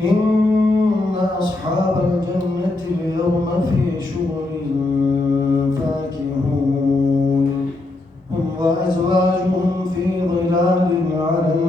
إن أصحاب الجنة اليوم في شغل فاكهون. هم وأزواجهم في ظلال على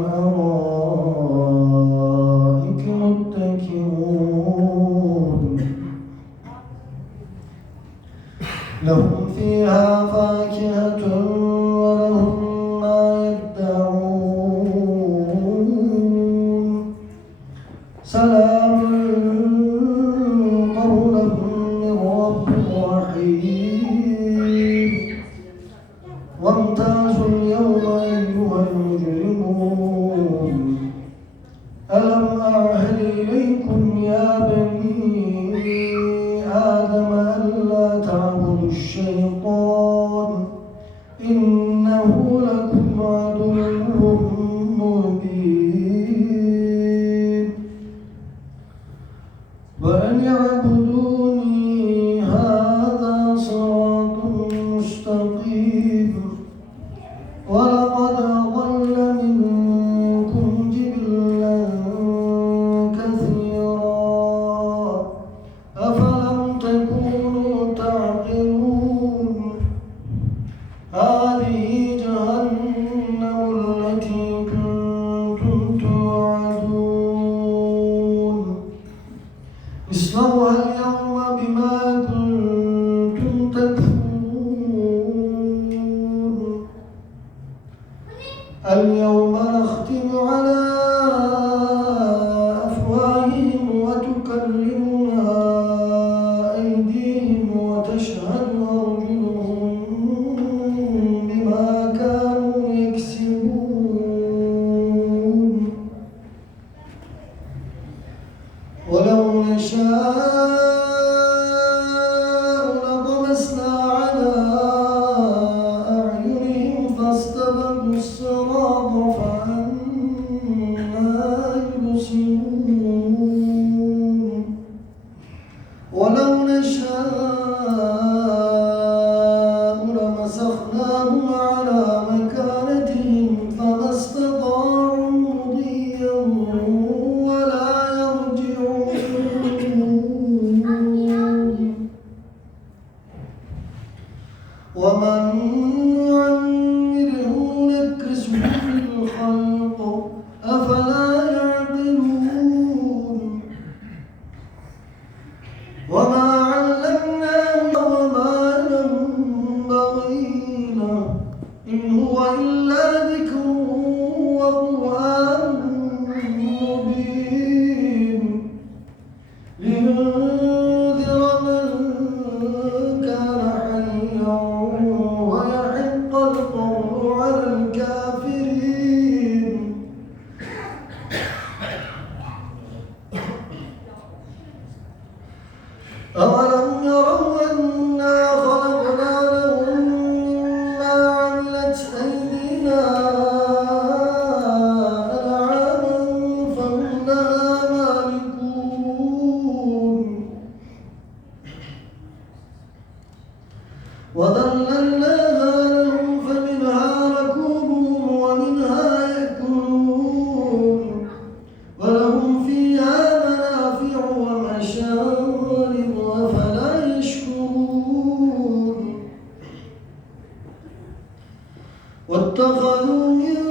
واتخذوا من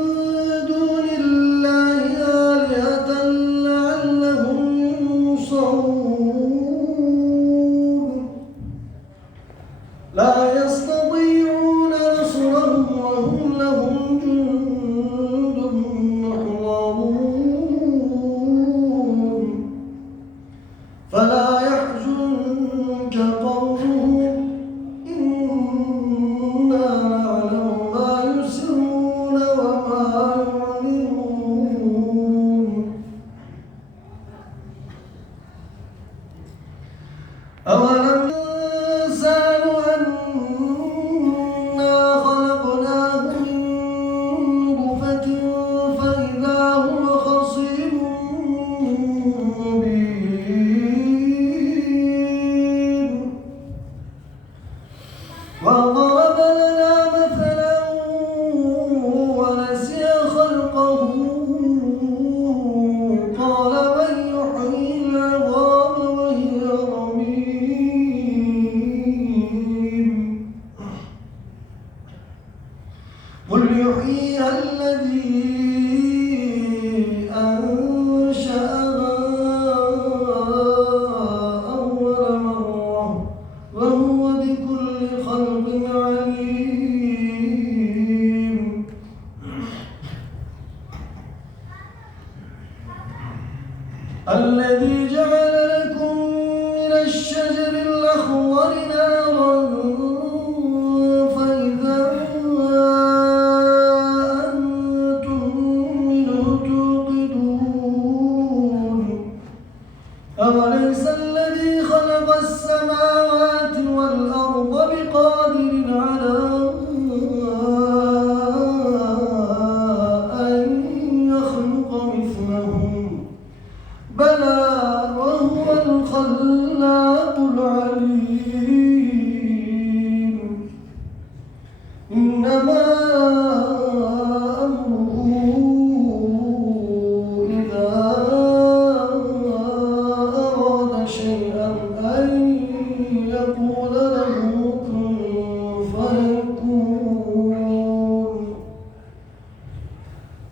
قل يحييها الذي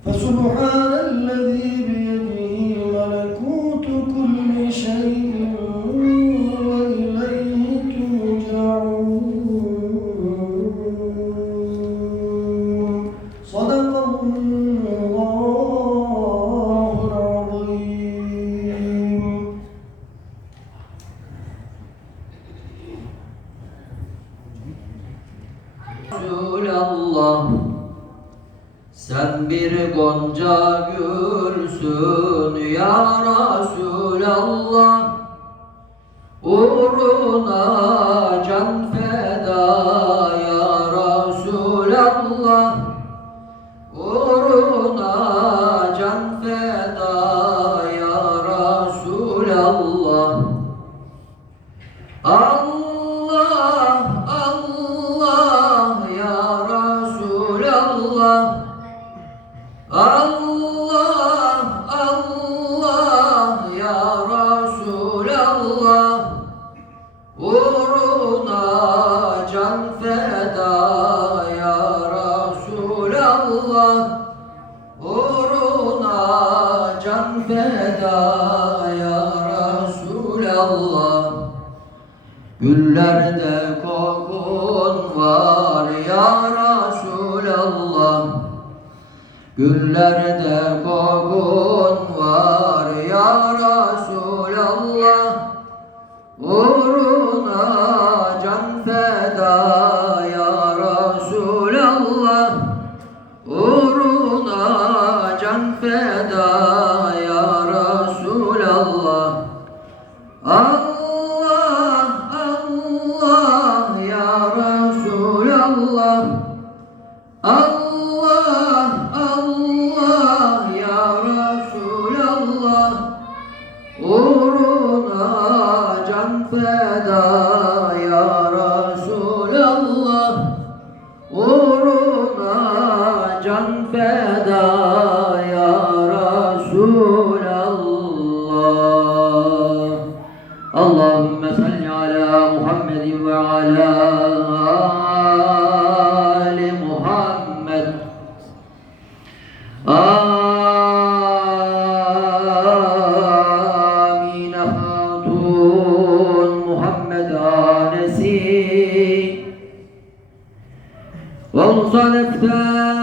فسبحان veda ya Resulallah Güllerde kokun var ya Resulallah Güllerde kokun var ya Resulallah Uğruna Oh. olsun Muhammed hanesi. Ve musanneften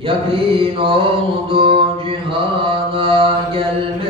Yakin oldu cihana gelme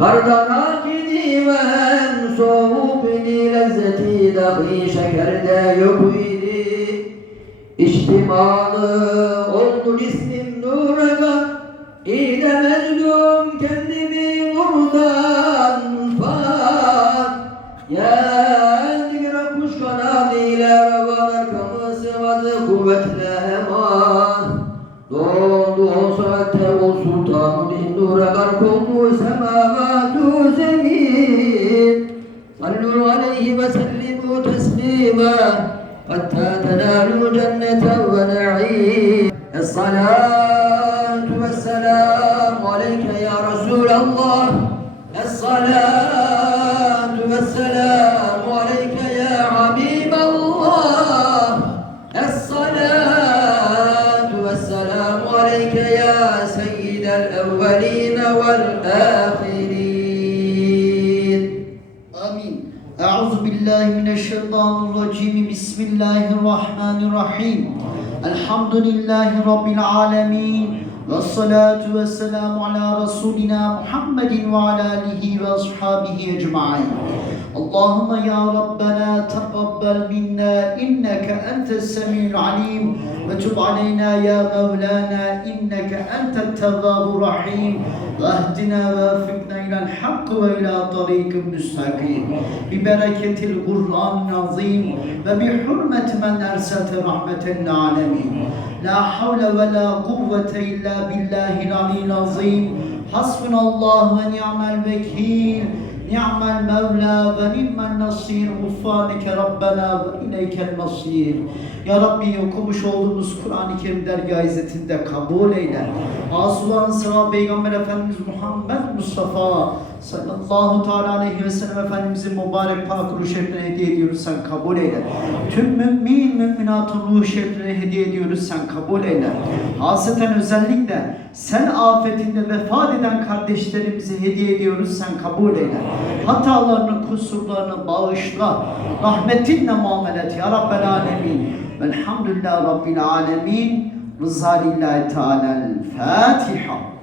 Kardan akidi ve en soğuk idi lezzeti dahi şekerde yok idi. İçtimalı oldu ismim تسليما حتى تنالوا جنة ونعيم الصلاة والسلام عليك يا رسول الله الصلاة الرحمن الرحيم. الحمد لله رب العالمين. والصلاة والسلام على رسولنا محمد وعلى آله وأصحابه أجمعين. Allahümme ya Rabbena takabbel minna inneke entes semiyul alim. Ve tub aleyna ya Mevlana inneke entet tevvabur rahim. Ve ehdina ve fikna ilel hakk ve ila tarikim müstakim. Bi bereketil Kur'an nazim ve bi hürmet men ersete rahmeten alemin. La havle ve la kuvvete illa billahil alil azim. Hasbunallah ve ni'mel vekil. نعم المولى ونعم النصير غفرانك ربنا وإليك المصير Ya Rabbi okumuş olduğumuz Kur'an-ı Kerim dergâh izzetinde kabul eyle. Asulan sıra Peygamber Efendimiz Muhammed Mustafa sallallahu teala aleyhi ve sellem Efendimizin mübarek pak ruh şeriflerine hediye ediyoruz sen kabul eyle. Tüm mümin müminatın ruh şeriflerine hediye ediyoruz sen kabul eyle. Haseten özellikle sen afetinde vefat eden kardeşlerimize hediye ediyoruz sen kabul eyle. Hatalarını, kusurlarını bağışla. Rahmetinle muamele et ya Rabbel alemin. Velhamdülillah Rabbil alemin. Rıza lillahi teala'l Fatiha.